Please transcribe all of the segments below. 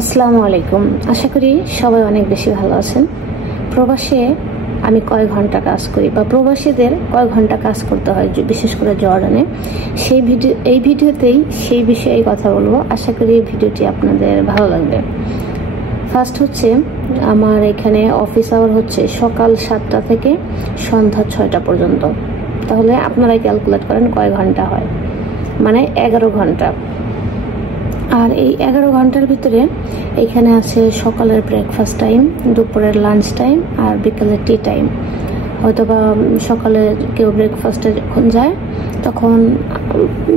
আসসালামু আলাইকুম। আশা করি সবাই অনেক বেশি ভালো আছেন। প্রবাসে আমি কয় ঘন্টা কাজ করি বা প্রবাসীদের কয় ঘন্টা কাজ করতে হয়, বিশেষ করে জর্ডানে, এই ভিডিওতেই সেই বিষয়ে কথা বলবো। আশা করি ভিডিওটি আপনাদের ভালো লাগবে। ফার্স্ট হচ্ছে, আমার এখানে অফিস আওয়ার হচ্ছে সকাল 7টা থেকে সন্ধ্যা 6টা পর্যন্ত। তাহলে আপনারাই ক্যালকুলেট করেন কয় ঘন্টা হয়, মানে 11 ঘন্টা। আর এই 11 ঘন্টার ভিতরে এখানে আছে সকালের ব্রেকফাস্ট টাইম, দুপুরের লাঞ্চ টাইম আর বিকেলের টি টাইম। হয়তোবা সকালে কেউ ব্রেকফাস্টে যখন যায় তখন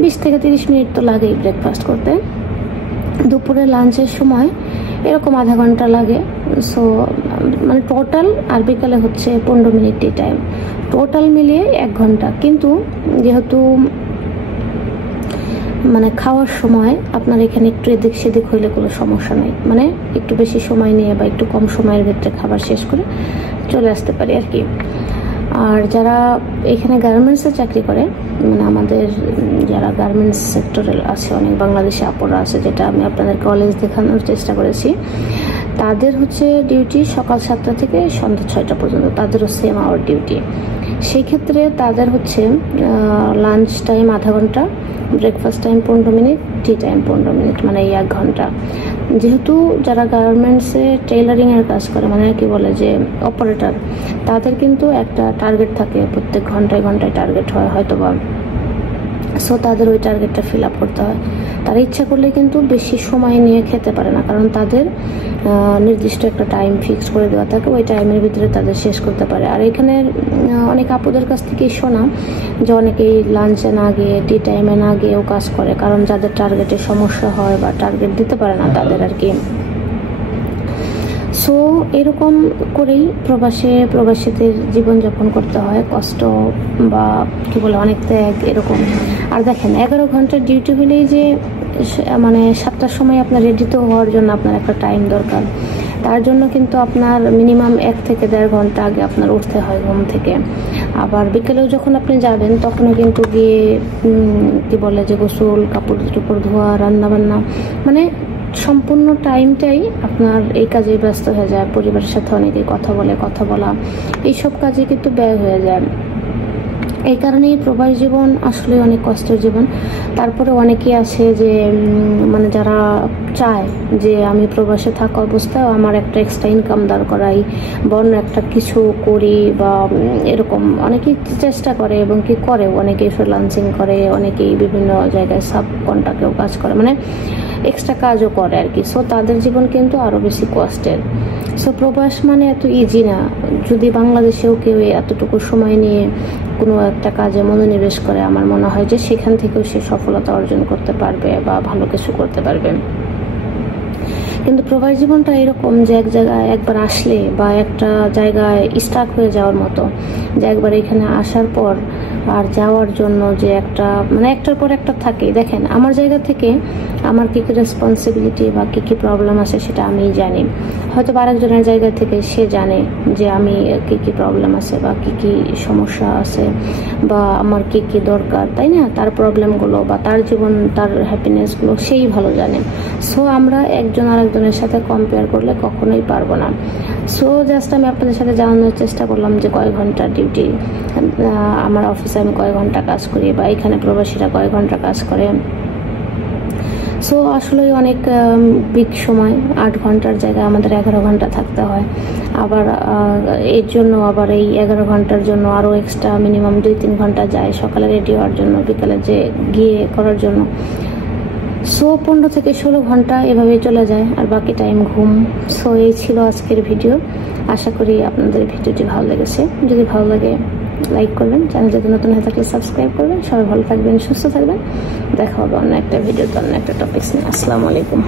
20 থেকে 30 মিনিট তো লাগেই ব্রেকফাস্ট করতে। দুপুরে লাঞ্চের সময় এরকম আধা ঘন্টা লাগে। সো মানে টোটাল, আর বিকালে হচ্ছে 15 মিনিট টি টাইম, টোটাল মিলিয়ে 1 ঘন্টা। কিন্তু যেহেতু মানে খাওয়ার সময় আপনার এখানে একটু এদিক সেদিক হইলে কোনো সমস্যা নাই, মানে একটু বেশি সময় নিয়ে বা একটু কম সময়ের ভিতরে খাবার শেষ করে চলে আসতে পারি আর কি। আর যারা এখানে গার্মেন্টসে চাকরি করে, মানে আমাদের যারা গার্মেন্টস সেক্টরে আছে, অনেক বাংলাদেশি আপুরা আছে, যেটা আমি আপনাদের কলেজ দেখানোর চেষ্টা করেছি, তাদের হচ্ছে ডিউটি সকাল 7টা থেকে সন্ধ্যা 6টা পর্যন্ত, তাদেরও সেম আওয়ার ডিউটি। সেই ক্ষেত্রে তাদের হচ্ছে লাঞ্চ টাইম আধা ঘন্টা, breakfast time 15 minute, tea time 15 minute, মানে এই 1 ঘন্টা। যেহেতু যারা গার্মেন্টসে টেইলারিংয়ের কাজ করে, মানে কি বলে যে অপারেটর, তাদের কিন্তু একটা টার্গেট থাকে, প্রত্যেক ঘন্টায় ঘন্টায় টার্গেট হয় হয়তোবা। সো তাদের ওই টার্গেটটা ফিল আপ করতে হয়। তারা ইচ্ছা করলে কিন্তু বেশি সময় নিয়ে খেতে পারে না, কারণ তাদের নির্দিষ্ট একটা টাইম ফিক্স করে দেওয়া থাকে, ওই টাইমের ভিতরে তাদের শেষ করতে পারে। আর এখানে অনেক আপুদের কাছ থেকে শোনা যে অনেকেই লাঞ্চে না গিয়ে, টি টাইমে না গিয়েও কাজ করে, কারণ যাদের টার্গেটের সমস্যা হয় বা টার্গেট দিতে পারে না তাদের আর কি। সো এরকম করেই প্রবাসীদের জীবনযাপন করতে হয়, কষ্ট বা কি বলে অনেক ত্যাগ এরকম। আর দেখেন 11 ঘন্টার ডিউটি হলেই যে মানে 7টার সময় আপনার রেডি তো হওয়ার জন্য আপনার একটা টাইম দরকার। তার জন্য কিন্তু আপনার মিনিমাম 1 থেকে 1.5 ঘন্টা আগে আপনার উঠতে হয় ঘুম থেকে। আবার বিকেলেও যখন আপনি যাবেন তখনও কিন্তু গিয়ে কি বলে যে গোসল, কাপড় টুপড় ধোয়া, রান্নাবান্না, মানে সম্পূর্ণ টাইমটাই আপনার এই কাজে ব্যস্ত হয়ে যায়। পরিবারের সাথে অনেকেই কথা বলা, এইসব কাজে কিন্তু ব্যয় হয়ে যায়। এই কারণেই প্রবাস জীবন আসলে অনেক কষ্টের জীবন। তারপরে অনেকেই আছে যে মানে যারা চায় যে আমি প্রবাসে থাকা অবস্থায় আমার একটা এক্সট্রা ইনকাম দাঁড় করাই, বন্য একটা কিছু করি, বা এরকম অনেকেই চেষ্টা করে এবং কি করেও। অনেকেই ফ্রিল্যান্সিং করে, অনেকেই বিভিন্ন জায়গায় সাব কন্ট্রাক্টেও কাজ করে, মানে এক্সট্রা কাজও করে আর কি। সো তাদের জীবন কিন্তু আরও বেশি কষ্টের। সো প্রবাস মানে এত ইজি না। যদি বাংলাদেশেও কেউ এতটুকু সময় নিয়ে কোনো একটা কাজে মনোনিবেশ করে, আমার মনে হয় যে সেখান থেকেও সে সফলতা অর্জন করতে পারবে বা ভালো কিছু করতে পারবে। কিন্তু প্রবাস জীবনটা এরকম যে এক জায়গায় একবার আসলে বা একটা জায়গায় স্টাক হয়ে যাওয়ার মতো, যে একবার এখানে আসার পর আর যাওয়ার জন্য যে একটা মানে একটার পর একটা থাকে। দেখেন আমার জায়গা থেকে আমার কী কী রেসপন্সিবিলিটি বা কী কী প্রবলেম আছে সেটা আমিই জানি, হয়তো আরেকজনের জায়গা থেকে সে জানে যে আমি কী কী প্রবলেম আছে বা কী কী সমস্যা আছে বা আমার কী কী দরকার, তাই না? তার প্রবলেমগুলো বা তার জীবন, তার হ্যাপিনেসগুলো সেই ভালো জানে। সো আমরা একজন আরেকজনের সাথে কম্পেয়ার করলে কখনোই পারবো না। সো জাস্ট আমি আপনাদের সাথে জানানোর চেষ্টা করলাম যে কয় ঘন্টা ডিউটি, আমার অফিসে আমি কয় ঘন্টা কাজ করি বা এখানে প্রবাসীরা কয় ঘন্টা কাজ করে। সো আসলে অনেক বিগ সময়, 8 ঘন্টার জায়গায় আমাদের 11 ঘন্টা থাকতে হয়। আবার এর জন্য আবার এই 11 ঘন্টার জন্য আরও এক্সট্রা মিনিমাম 2-3 ঘন্টা যায় সকালে রেডি হওয়ার জন্য, বিকালে যে গিয়ে করার জন্য। সো 15 থেকে 16 ঘন্টা এভাবেই চলে যায়, আর বাকি টাইম ঘুম। সো এই ছিল আজকের ভিডিও। আশা করি আপনাদের ভিডিওটি ভালো লেগেছে। যদি ভালো লাগে লাইক করবেন, চ্যানেল যদি নতুন হয়ে থাকলে সাবস্ক্রাইব করবেন। সবাই ভালো থাকবেন, সুস্থ থাকবেন। দেখা হবে অন্য একটা ভিডিওতে, অন্য একটা টপিকস নিয়ে। আসসালামু আলাইকুম।